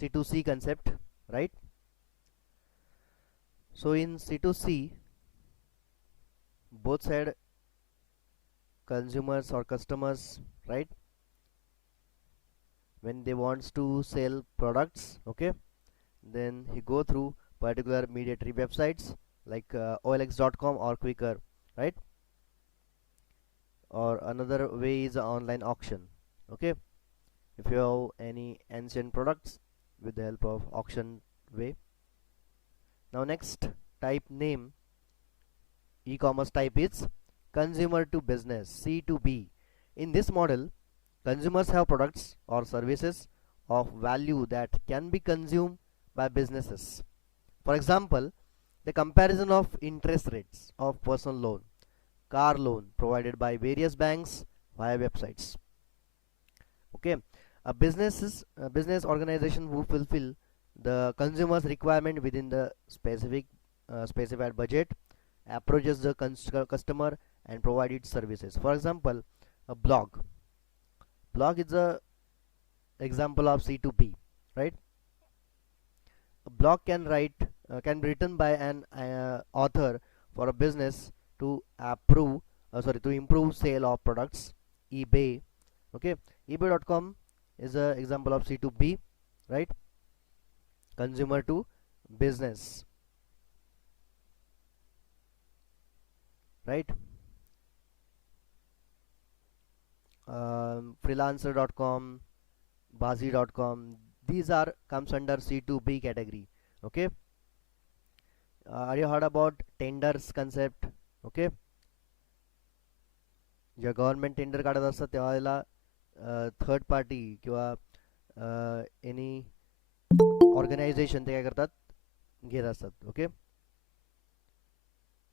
C2C concept, right? So in C2C, both side consumers or customers, right, when they wants to sell products, okay, then he go through particular mediatory websites like olx.com or quicker, right? Or another way is online auction, okay. If you have any ancient products, with the help of auction way. Now next type name, e-commerce type is consumer to business, C2B. In this model, consumers have products or services of value that can be consumed by businesses. For example, the comparison of interest rates of personal loan, car loan provided by various banks via websites. Okay, a business organization who fulfill the consumer's requirement within the specified budget approaches the customer and provided services. For example, a blog is a example of C2B, right? A blog can be written by an author for a business to to improve sale of products. eBay, okay, ebay.com is a example of C2B, right? Consumer to business, right? Freelancer.com, bazi.com, these are comes under C2B category, okay. Are you heard about tenders concept? Okay, जेव्हा government tender काढत असतात तेव्हा याला third party किंवा any organisation ते काय करतात, घेत असतात, ओके.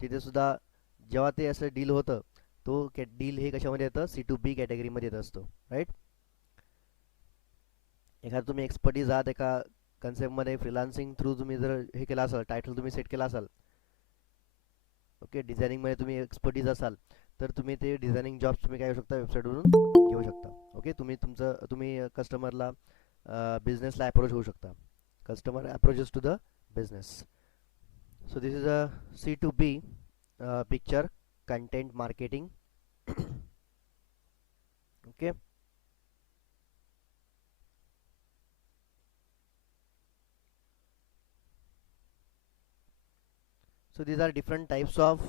तिथे सुद्धा जेव्हा ते असं डील होतं, तो डील हे कशामध्ये येतं, C2B कॅटेगरीमध्ये येत असतो, राईट. एखादं तुम्ही एक्सपर्टीज आहात एका कन्सेप्टमध्ये, फ्रीलान्सिंग थ्रू तुम्ही जर हे केलं असाल, टायटल तुम्ही सेट केला असाल, ओके, डिझायनिंगमध्ये तुम्ही एक्सपर्टीज असाल, तर तुम्ही ते डिझायनिंग जॉब्स तुम्ही काय करू शकता, वेबसाईटवरून घेऊ शकता, ओके. तुम्ही कस्टमरला बिझनेसला अप्रोच होऊ शकता, customer approaches to the business. So this is a C2B picture content marketing. Okay. So these are different types of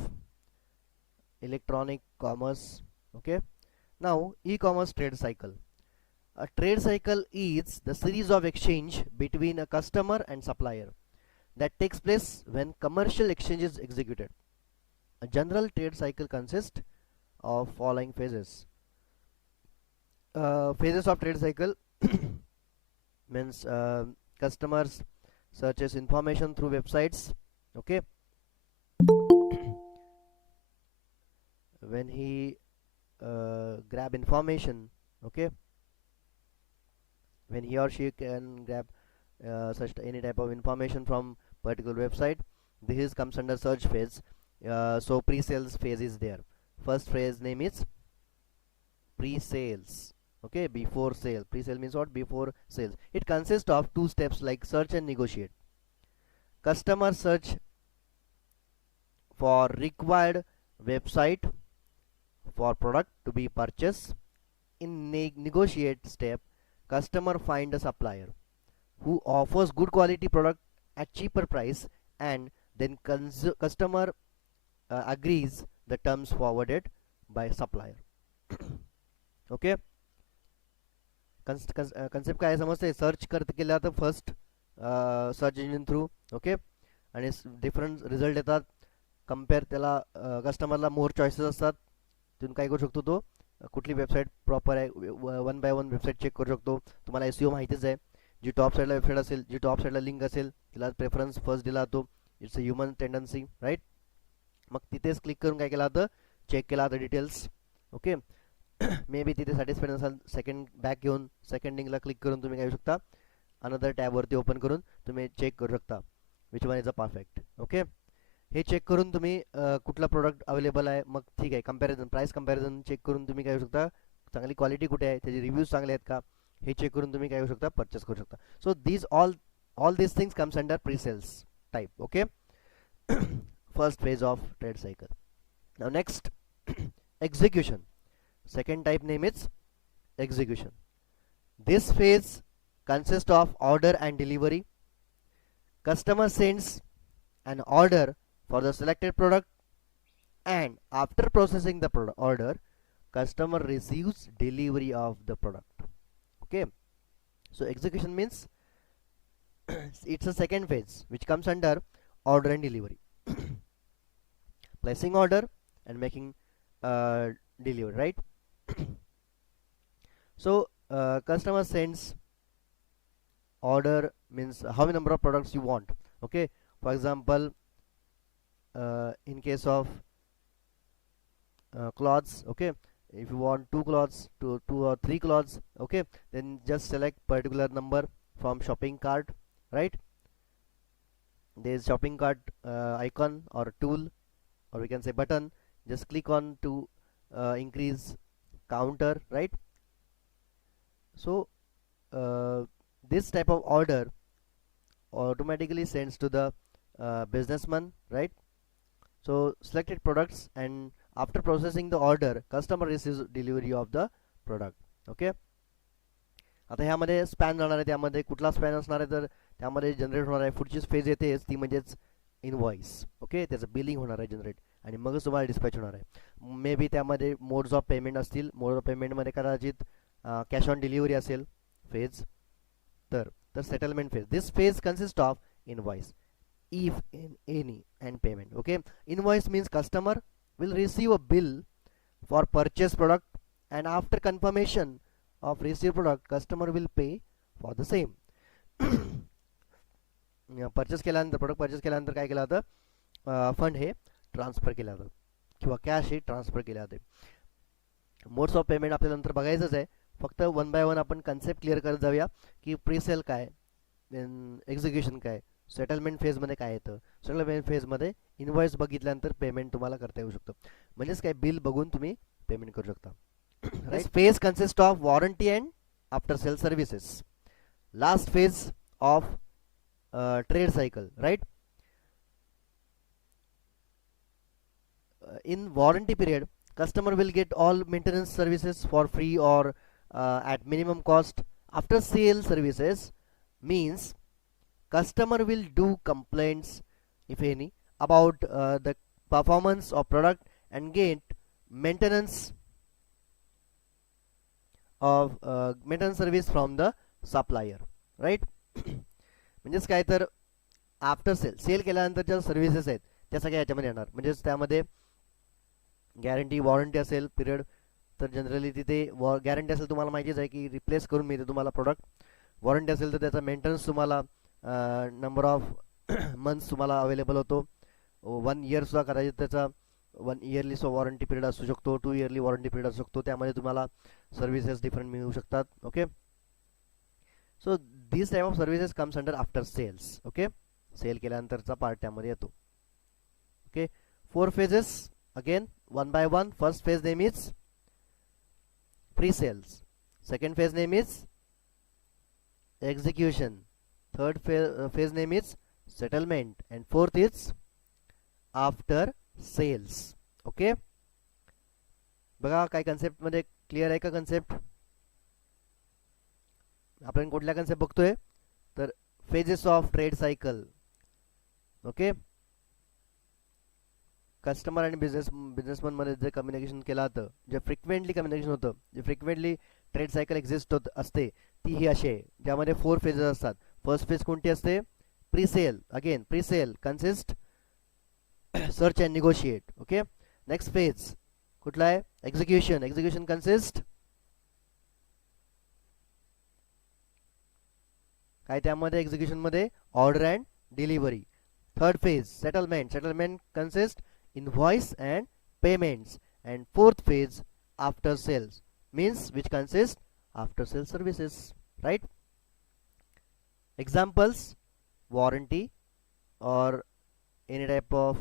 electronic commerce. Okay. Now e-commerce trade cycle. A trade cycle is the series of exchange between a customer and supplier that takes place when commercial exchange is executed. A general trade cycle consists of following phases. Phases of trade cycle means customers searches information through websites, okay. When he grab information, okay, when he or she can grab such any type of information from particular website, this comes under search phase. So pre-sales phase is there. First phase name is pre-sales, okay. Before sale, pre-sale means what, before sales. It consists of two steps like search and negotiate. Customer search for required website for product to be purchased. In negotiate step, customer find a supplier who offers good quality product at cheaper price, and then customer agrees the terms forwarded by supplier. Okay. Concept काय समजते, search करत केला तर first search engine through, okay, आणि different result येतात. Compare त्याला कस्टमरला मोर choices असतात, तिथून काय करू शकतो तो, कुठली वेबसाईट प्रॉपर आहे, one by one website check करू शकतो. तुम्हाला SEO माहितीच आहे, जी टॉप साईडला वेबसाईट असेल, जी टॉप साईडला लिंक असेल, तिला प्रेफरन्स फर्स्ट दिला जातो. It's a human tendency, right. मग तिथेच क्लिक करून काय केलं जातं, चेक केला जातं डिटेल्स, ओके. मे बी तिथे सॅटिस्फाईड नसाल, सेकंड बॅक घेऊन सेकंड लिंकला क्लिक करून तुम्ही काय करू शकता, अनदर टॅबवरती ओपन करून तुम्ही चेक करू शकता which one is a perfect, okay. हे चेक करून तुम्ही कुठला प्रोडक्ट अवेलेबल आहे, मग ठीक आहे, कंपॅरिझन, प्राइस कंपॅरिझन चेक करून तुम्ही काय करू शकता, चांगली क्वालिटी कुठे आहे, त्याचे रिव्ह्यूज चांगले आहेत का, हे चेक करून तुम्ही काय करू शकता, परचेस करू शकता. So these all these things comes under pre-sales type. Okay. First phase of trade cycle. Now next, execution. Second type name is execution. This phase consists of order and delivery. Customer sends an order for the selected product, and after processing the order, customer receives delivery of the product. Okay. So execution means it's a second phase which comes under order and delivery. Placing order and making delivery, right? So customer sends order means how many number of products you want. Okay, for example, in case of clothes, okay, if you want two clothes, two or three clothes, okay, then just select particular number from shopping cart, right? There is shopping cart icon or tool, or we can say button. Just click on to increase counter, right? So this type of order automatically sends to the businessman, right? So selected products, and after processing the order, customer receives delivery of the product. Okay. आता ह्यामध्ये span जाणार आहे, त्यामध्ये कुठला span असणार आहे, तर त्यामध्ये जनरेट होणार आहे पुढची फेज येतेच ती म्हणजेच इनवॉइस. ओके, त्याचं बिलिंग होणार आहे जनरेट, आणि मगच तुम्हाला डिस्पॅच होणार आहे. मे बी त्यामध्ये मोड्स ऑफ पेमेंट असतील, मोड ऑफ पेमेंटमध्ये कदाचित कॅश ऑन डिलिव्हरी असेल फेज, तर settlement phase. This phase consist of invoice, if in any and payment. Okay, invoice means customer will receive a bill for purchase product, and after confirmation of received product, customer will pay for the same. Purchase केल्यानंतर, product purchase केल्यानंतर काय केलं जातं, fund हे transfer केलं जातं किंवा cash हे ट्रान्सफर केले जाते. मोड्स ऑफ पेमेंट आपल्याला नंतर बघायचंच आहे, फक्त वन बाय वन आपण कन्सेप्ट क्लिअर करत जाऊया की प्रीसेल काय, देन एक्झिक्युशन काय, सेटलमेंट फेजमध्ये काय येतं. सेटलमेंट फेजमध्ये इनवॉइस बघितल्यानंतर पेमेंट तुम्हाला करता येऊ शकतं, म्हणजेच काय बिल बघून तुम्ही पेमेंट करू शकता. This phase consists of warranty and after sale services. Last phase of trade cycle, right? In warranty period, customer will get all maintenance services for free or at minimum cost. After sale services means customer will do complaints, if any, about the performance of product and get maintenance of maintenance service from the supplier, right? म्हणजेच काय तर after sale केल्यानंतरच्या services आहेत त्या सगळ्या याच्यामध्ये येणार. म्हणजेच त्यामध्ये गॅरंटी वॉरंटी असेल पिरियड, तर जनरली तिथे गॅरंटी असेल तुम्हाला माहितीच आहे की रिप्लेस करून मिळते तुम्हाला प्रोडक्ट. वॉरंटी असेल तर त्याचा मेंटेनन्स तुम्हाला नंबर ऑफ मंथ्स तुम्हाला अवेलेबल होतो. 1 इयर सुद्धा कदाचित त्याचा 1 इयरली वॉरंटी पिरियड असू शकतो, 2 इयरली वॉरंटी पिरियड असू शकतो, त्यामध्ये तुम्हाला सर्व्हिसेस डिफरंट मिळू शकतात. Okay, so this type of services comes under after sales. Okay, sale केल्यानंतरचा पार्ट त्यामध्ये येतो. Okay, 4 phases again one by one. First phase name is pre-sales, second phase name is execution, third phase name is settlement, and fourth is after sales. Okay, बघा काय concept मध्ये clear आहे का concept? आपण कुठल्या concept बघतोय तर phases of trade cycle. Okay, customer आणि बिझनेसमन मध्ये जे कम्युनिकेशन केलं जातं, जे फ्रिक्वेंटली कम्युनिकेशन होतं, जे फ्रिक्वेंटली ट्रेड सायकल एक्झिस्ट होत असते, ती ही अशी आहे ज्यामध्ये 4 फेजेस असतात. फर्स्ट फेज कोणती असते? Presale. Again presale consist search and negotiate. Okay, next phase कुठला आहे? एक्झिक्युशन. एक्झिक्युशन कन्सिस्ट काय त्यामध्ये एक्झिक्युशन मध्ये order and delivery. Third phase settlement. Settlement consist invoice and payments, and fourth phase after sales means which consists after sale services, right? Examples: warranty or any type of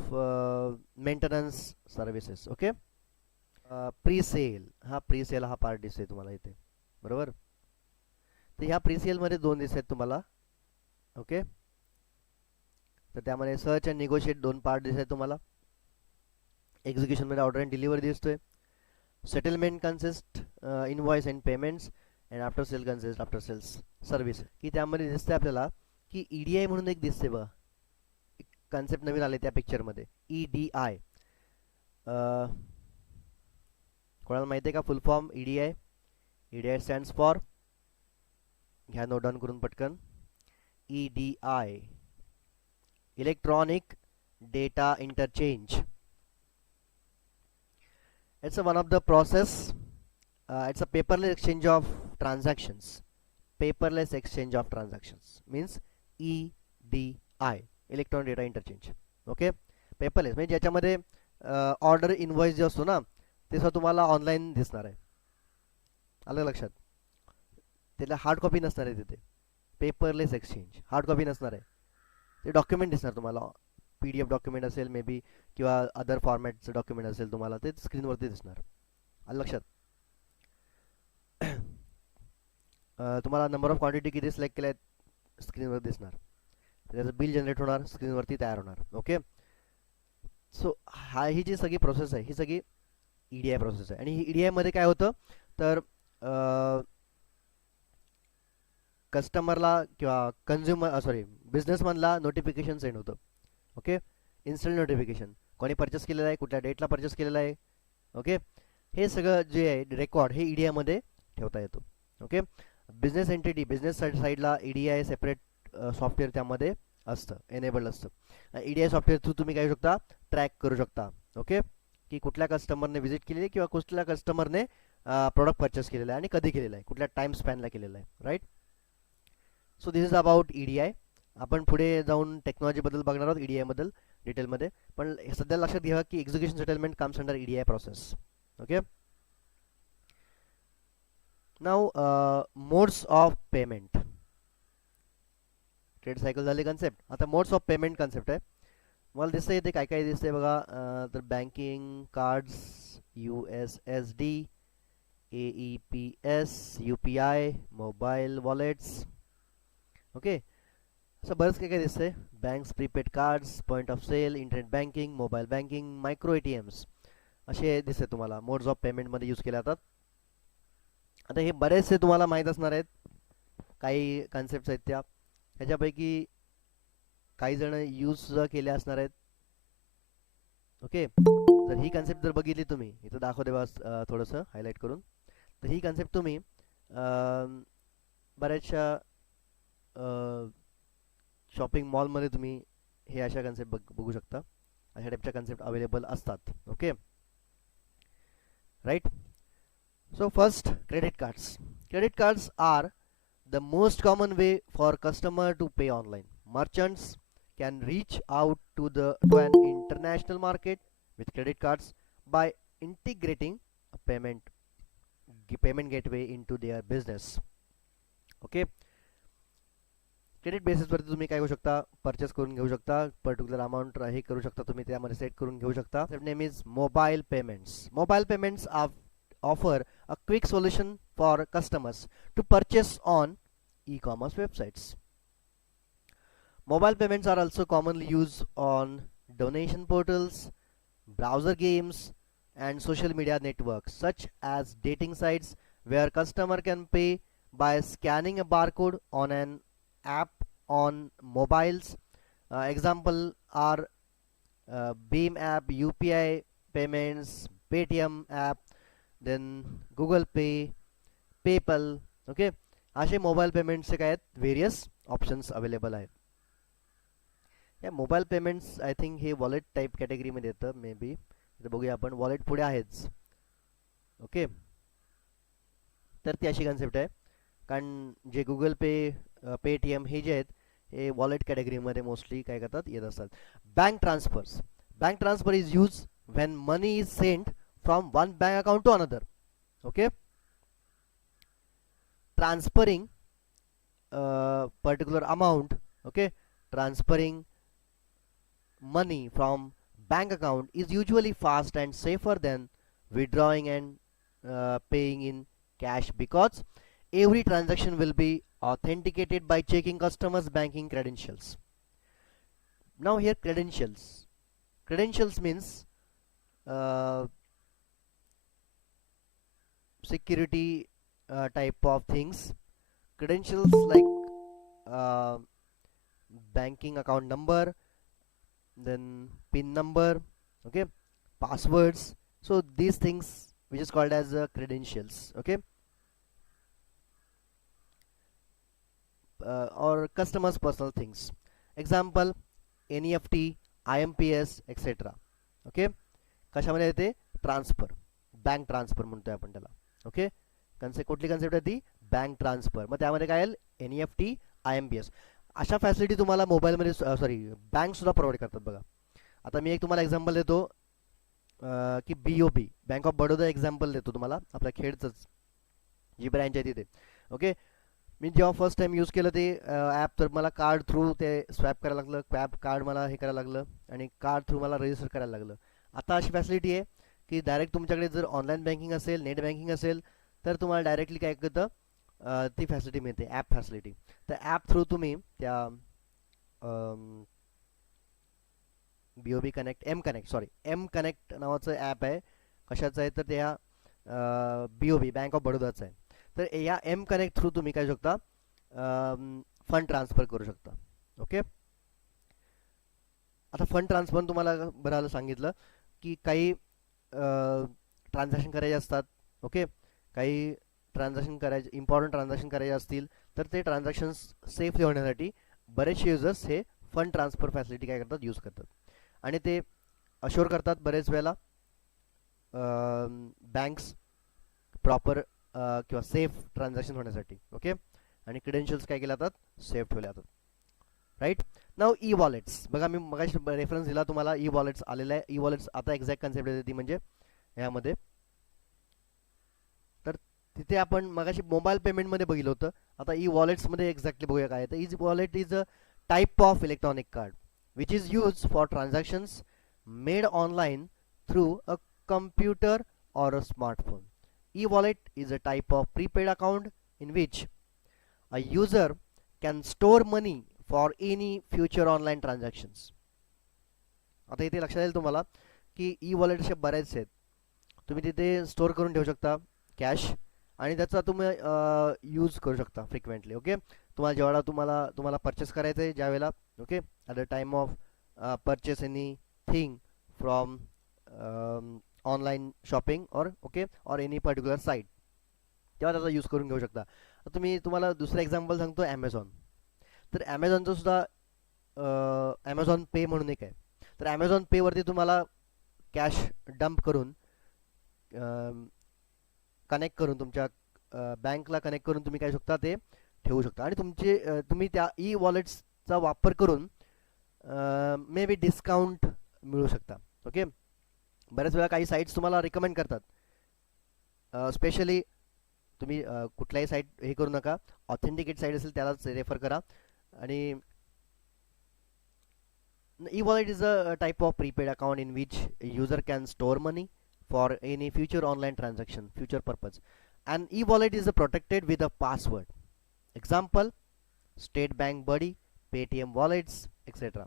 maintenance services. Okay. Pre-sale, हा pre-sale हा part दिसतोय तुम्हाला इथे, बरोबर. तर ह्या pre-sale मध्ये दोन दिसत आहेत तुम्हाला. ओके. तर त्यामध्ये सर्च अँड निगोशिएट दोन पार्ट दिसत आहेत तुम्हाला. एक्झिक्युशन मध्ये ऑर्डर अँड डिलिव्हरी दिसतोय. Settlement consist invoice and payments, and after sale consist after sales service. की त्यामध्ये दिसते आपल्याला की ईडीआय म्हणून एक दिसते बघा, कन्सेप्ट नवीन आले त्या पिक्चरमध्ये, ईडीआय. कोणाला माहिती आहे का full form EDI? EDI stands for, घ्या नोट डाऊन करून पटकन, EDI, electronic data interchange. It's one of the process. It's a paperless exchange of transactions. Paperless exchange of transactions means EDI, electronic data interchange. Okay. Paperless म्हणजे ज्याच्यामध्ये order invoice जे असतो ना ते सुद्धा तुम्हाला ऑनलाईन दिसणार आहे. आलं लक्षात? त्याला हार्ड कॉपी नसणार आहे तिथे. पेपरलेस एक्सचेंज, हार्ड कॉपी नसणार आहे, ते डॉक्युमेंट दिसणार तुम्हाला. PDF डॉक्युमेंट असेल मे बी, किंवा अदर फॉर्मॅटचं डॉक्युमेंट असेल तुम्हाला, ते स्क्रीनवरती दिसणार. आलं लक्षात? तुम्हाला नंबर ऑफ क्वांटिटी किती सिलेक्ट केल्या आहेत स्क्रीनवर दिसणार. त्याचं बिल जनरेट होणार, स्क्रीनवरती तयार होणार. ओके. सो ही जी सगळी प्रोसेस आहे ही सगळी ईडीआय प्रोसेस आहे. आणि ही ईडीआय मध्ये काय होतं तर कस्टमरला किंवा बिझनेसमॅनला नोटिफिकेशन सेंड होतं. ओके. इन्स्टंट नोटिफिकेशन, कोणी परचेस केलेलं आहे, कुठल्या डेटला परचेस केलेलं आहे. ओके. हे सगळं जे आहे रेकॉर्ड हे ईडीआय मध्ये ठेवता येतो. ओके. बिझनेस एंटिटी, बिझनेस साईडला ईडीआय सेपरेट सॉफ्टवेअर त्यामध्ये असतं, एनेबल्ड असतं. ईडीआय सॉफ्टवेअर थ्रू तुम्ही काय करू शकता, ट्रॅक करू शकता. ओके. की कुठल्या कस्टमरने व्हिजिट केलेली आहे किंवा कुठल्या कस्टमरने प्रोडक्ट परचेस केलेला आहे आणि कधी केलेला आहे, कुठल्या टाइम स्पॅनला केलेला आहे. Right. So this is about EDI. आपण पुढे जाऊन टेक्नॉलॉजीबद्दल बघणार आहोत, ईडीआयबद्दल डिटेलमध्ये. पण सध्या लक्षात घ्या की execution settlement comes under EDI process. Okay. Now modes of payment. Trade cycle झाली कन्सेप्ट. आता मोड्स ऑफ पेमेंट कन्सेप्ट आहे. मला दिसतंय इथे काय काय दिसतंय बघा. तर banking, cards, USSD, AEPS, UPI, mobile wallets. Okay. असं बरंच काय काय दिसतंय. Banks, prepaid cards, point of sale, internet banking, mobile banking, micro ATMs असे दिसते तुम्हाला मोड्स ऑफ पेमेंटमध्ये यूज केले जातात. आता हे बरेचसे तुम्हाला माहीत असणार आहेत, काही कन्सेप्ट आहेत ह्याच्यापैकी काही जण यूज सुद्धा केले असणार आहेत. ओके. जर ही कन्सेप्ट जर बघितली तुम्ही, इथं दाखवते बघा थोडंसं हायलाईट करून, तर ही कन्सेप्ट तुम्ही बऱ्याचशा शॉपिंग मॉलमध्ये तुम्ही हे अशा कन्सेप्ट बघू शकता. अशा टाईपच्या कन्सेप्ट अवेलेबल असतात. Okay. Right. So first, credit cards. Credit cards are the most common way for customer to pay online. Merchants can reach out to an international market with credit cards by integrating a payment gateway into their business. Okay. Credit बेसिसवरती तुम्ही काय करू शकता, purchase करून घेऊ शकता. Particular amount हे करू शकता तुम्ही, त्यामध्ये सेट करून घेऊ शकता. Name is mobile payments. Mobile payments offer a quick solution for customers to purchase on e-commerce websites. Mobile payments are also commonly used on donation portals, browser games, and social media networks such as dating sites where customer can pay by scanning a barcode on an app on mobiles. Example are Beam app, UPI payments, Paytm app, then Google Pay, PayPal. Okay. असे mobile पेमेंटचे काय आहेत, various options available आहेत. या mobile payments I think हे wallet type कॅटेगरीमध्ये येतं may be. तर बघूया आपण, वॉलेट पुढे आहेच. ओके. तर ती अशी कन्सेप्ट आहे, कारण जे गुगल पे, पेटीएम हे जे आहेत हे वॉलेट कॅटेगरीमध्ये मोस्टली काय करतात, येत असतात. Bank transfers. Bank transfer is use when money is sent from one bank account to another. Okay. Transferring particular amount. Okay. Transferring money from bank account is usually fast and safer than withdrawing and paying in cash, because every transaction will be authenticated by checking customers banking credentials. Now here, credentials means uh, security type of things. Credentials like uh, banking account number, then pin number, okay, passwords. So these things which is called as credentials, okay, or customers personal things. Example, NEFT, IMPS, etc. Okay, कशामध्ये येते? Transfer, bank transfer म्हणतोय आपण त्याला. Okay, कुठली concept आहे ती? Bank transfer. मग त्यामध्ये काय येईल? NEFT, IMPS. अशा फॅसिलिटी तुम्हाला मोबाईलमध्ये सॉरी बँक सुद्धा प्रोव्हाइड करतात बघा. आता मी एक तुम्हाला एक्झाम्पल देतो की BOB, bank of Baroda example देतो तुम्हाला, आपल्या खेडचंच जी ब्रँच आहे तिथे. ओके, मी जेव्हा फर्स्ट टाइम यूज केलं ते ॲप, तर मला कार्ड थ्रू ते स्वॅप करायला लागलं, कार्ड मला हे करायला लागलं, आणि कार्ड थ्रू मला रजिस्टर करायला लागलं. आता अशी फॅसिलिटी आहे की डायरेक्ट तुमच्याकडे जर ऑनलाईन बँकिंग असेल, नेट बँकिंग असेल, तर तुम्हाला डायरेक्टली काय करतं, ती फॅसिलिटी मिळते, ॲप फॅसिलिटी. तर ॲप थ्रू तुम्ही त्या BOB कनेक्ट, एम कनेक्ट नावाचं ॲप आहे. कशाचं आहे तर त्या BOB, बँक ऑफ बडोदाचं आहे. तर या एम कनेक्ट थ्रू तुम्ही काय शकता, फंड ट्रान्सफर करू शकता. ओके, आता फंड ट्रान्सफर तुम्हाला बरं सांगितलं की काही ट्रान्झॅक्शन करायचे असतात. ओके, काही ट्रान्झॅक्शन करायचे, इम्पॉर्टंट ट्रान्झॅक्शन करायचे असतील, तर ते ट्रान्झॅक्शन्स सेफली होण्यासाठी बरेचसे युजर्स हे फंड ट्रान्सफर फॅसिलिटी काय करतात, यूज करतात. आणि ते अश्योर करतात बरेच वेळेला बँक्स प्रॉपर किंवा सेफ ट्रान्झॅक्शन होण्यासाठी. ओके, आणि क्रेडेन्शियल्स काय केले जातात, सेफ ठेवले जातात. राईट. नाव ई वॉलेट्स, बघा मी मगाशी रेफरन्स दिला तुम्हाला, ई वॉलेट्स आलेला आहे. ई वॉलेट्स आता एक्झॅक्ट कन्सेप्ट येते ती म्हणजे ह्यामध्ये, तर तिथे आपण मगाशी मोबाईल पेमेंटमध्ये बघितलं होतं, आता ई वॉलेट्समध्ये एक्झॅक्टली बघूया काय. तर e wallet is a type of electronic card which is used for transactions made online through a computer or a smartphone. E-wallet is a type of prepaid account in which a user can store money for any future online transactions. आता इथे लक्षात येईल तुम्हाला की e wallet असे बरेच आहेत, तुम्ही तिथे स्टोअर करून ठेवू शकता कॅश, आणि त्याचा तुम्ही यूज करू शकता फ्रिक्वेंटली. ओके, तुम्हाला जेवढा तुम्हाला परचेस करायचं आहे ज्यावेळेला, okay, at the time of purchase any thing from online shopping और एनी पर्टिक्युलर साईट, तेव्हा त्याचा यूज करून घेऊ शकता. तुम्हाला दुसरं एक्झाम्पल सांगतो, ॲमेझॉन. तर ॲमेझॉनचं सुद्धा ॲमेझॉन पे म्हणून एक आहे. तर ॲमेझॉन पेवरती तुम्हाला कॅश डंप करून कनेक्ट करून तुमच्या बँकला कनेक्ट करून तुम्ही काय शकता, ते ठेवू शकता. आणि तुम्ही त्या ई वॉलेट्सचा वापर करून मे बी डिस्काउंट मिळू शकता. ओके, बऱ्याच वेळा काही साईट्स तुम्हाला रिकमेंड करतात, स्पेशली तुम्ही कुठल्याही साईट हे करू नका, ऑथेंटिकेट साईट असेल त्यालाच रेफर करा. आणि e-wallet is a type of prepaid account in which a user can store money for any future online transaction, future purpose. And e-wallet is protected with a password. Example, State Bank Buddy, Paytm Wallets, etc.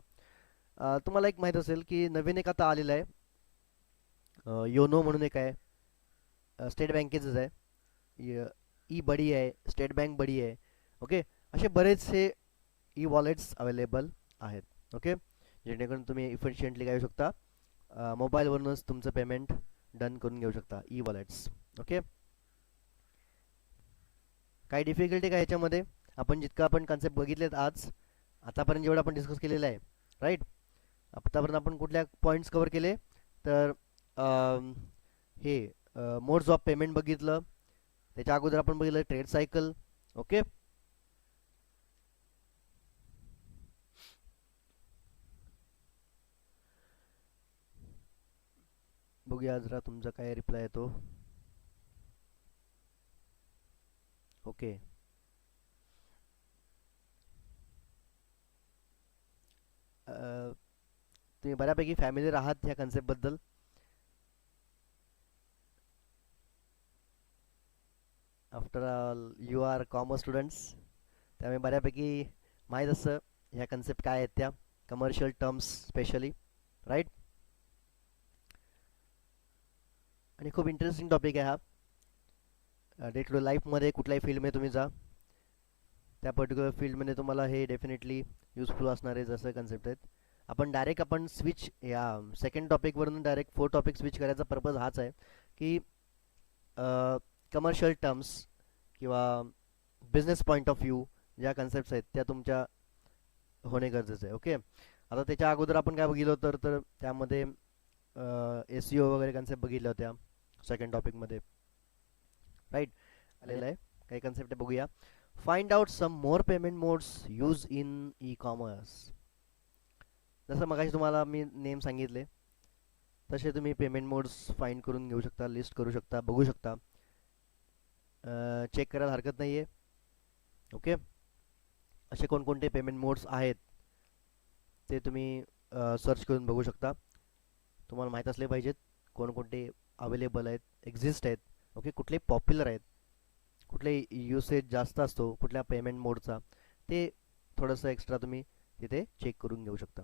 तुम्हाला एक माहीत असेल की नवीन एक आता आलेलं आहे, YONO म्हणून एक आहे, स्टेट बँकेचंच आहे, ई बडी आहे, स्टेट बँक बडी आहे. ओके, असे बरेचसे ई वॉलेट्स अवेलेबल आहेत. ओके, जेणेकरून तुम्ही इफिशियंटली काय शकता, मोबाईलवरूनच तुमचं पेमेंट डन करून घेऊ शकता, ई वॉलेट्स. ओके, काही डिफिकल्टी काय ह्याच्यामध्ये, आपण कन्सेप्ट बघितलेत आज आतापर्यंत, जेवढं आपण डिस्कस केलेलं आहे. राईट, आतापर्यंत आपण कुठल्या पॉईंट्स कव्हर केले, तर हे मोड्स ऑफ पेमेंट बघितलं, त्याच्या अगोदर आपण बघितलं ट्रेड सायकल. ओके, बघूया जरा तुमचा काय रिप्लाय येतो. ओके, तुम्ही बऱ्यापैकी फॅमिलीर आहात ह्या कन्सेप्टबद्दल. After all you are commerce students, त्यामुळे बऱ्यापैकी माहीत असतं ह्या कन्सेप्ट काय आहेत त्या, कमर्शियल टर्म्स स्पेशली, राईट. आणि खूप इंटरेस्टिंग टॉपिक आहे हा. डे टू डे लाईफमध्ये कुठल्याही फील्डमध्ये तुम्ही जा, त्या पर्टिक्युलर फील्डमध्ये तुम्हाला हे डेफिनेटली युजफुल असणारे जसं कन्सेप्ट आहेत. आपण स्विच या सेकंड टॉपिकवरून डायरेक्ट फोर टॉपिक स्विच करायचा पर्पज हाच आहे की कमर्शियल टर्म्स किंवा बिझनेस पॉईंट ऑफ व्ह्यू ज्या कन्सेप्ट्स आहेत त्या तुमच्या होणे गरजेचं आहे. ओके, आता त्याच्या अगोदर आपण काय बघितलं तर त्यामध्ये SEO वगैरे कन्सेप्ट बघितल्या होत्या सेकंड टॉपिकमध्ये, राईट. आलेलं आहे काही कन्सेप्ट बघूया. Find out some more payment modes use in e commerce. जसं मगाशी तुम्हाला मी नेम सांगितले तसे तुम्ही पेमेंट मोड्स फाइंड करून घेऊ शकता, लिस्ट करू शकता, बघू शकता, चेक करायला हरकत नाही आहे. ओके, असे कोणकोणते पेमेंट मोड्स आहेत ते तुम्ही सर्च करून बघू शकता. तुम्हाला माहीत असले पाहिजेत कोणकोणते अवेलेबल आहेत, एक्झिस्ट आहेत. ओके, कुठले पॉप्युलर आहेत, कुठले युसेज जास्त असतो कुठल्या पेमेंट मोडचा, ते थोडंसं एक्स्ट्रा तुम्ही तिथे चेक करून घेऊ शकता.